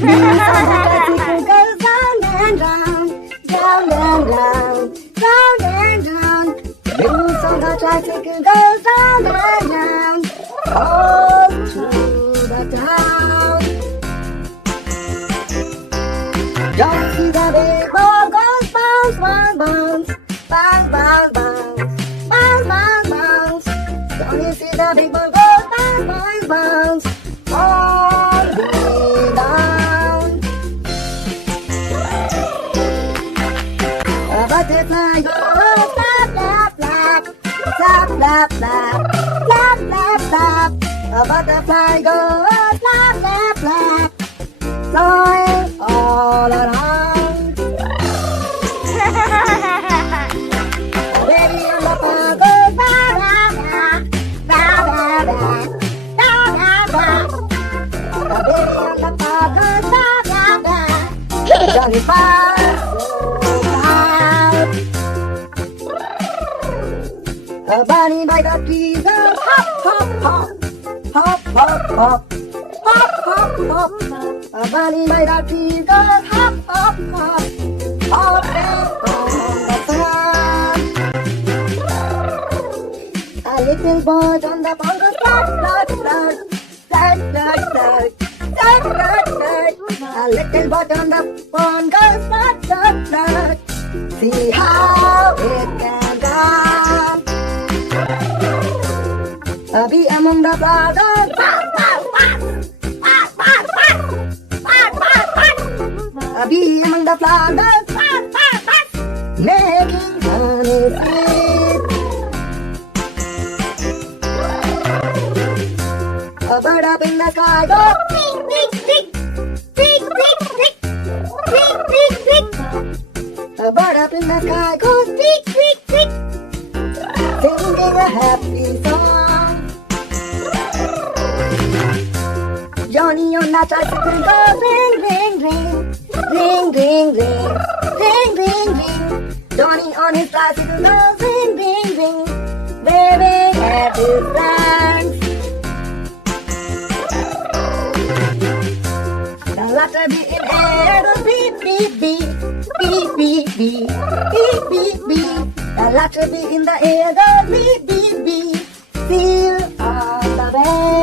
Tricycle goes round and round, round and round, round and round. Wheels on the tricycle goes round and round, all through the town. Don't see the big ball goes bounce, bounce, bounce, bounce, bounce, bounce, bounce, bounce, bounce. Don't you see the big ball goes bounce, bounce, bounce, all the way down. A butterfly goes flap, flap, flap, flap, flap, flap, flap, flap, flap. A butterfly goes flap, flap, flap, flying all around. A baby on the pond goes ba ba ba, ba ba ba, ba ba ba. A baby on the pond goes ba ba ba, Johnny Five so proud. A bunny by the tree goes hop, hop, hop, hop, hop, hop, hop, hop, hop. A bunny by the tree goes hop, hop, hop, hop down on the sun. A little bird on the pond goes flirt, flirt, flirt, flirt, flirt, flirt, flirt, flirt, flirt. A little bird on the pond goes flirt, flirt, flirt. See how it can run. A bee among the flowers goes buzz, buzz, buzz, buzz, buzz, buzz, buzz, buzz. A bee among the flowers goes buzz, buzz, buzz, making honey sweet. A bird up in the sky goes tweet, tweet, tweet, tweet, tweet, tweet, tweet, tweet, tweet. A bird up in the sky goes tweet, tweet, tweet, singing a happy song. Johnny on the tricycle goes ring, ring, ring, ring, ring, ring, ring, ring, ring. Johnny on his tricycle goes ring, ring, ring, waving at his friends. The letter B in air goes beep, beep, beep, beep, beep, beep, beep, beep, beep. The letter B in the air goes beep, beep, beep. Feel all the way.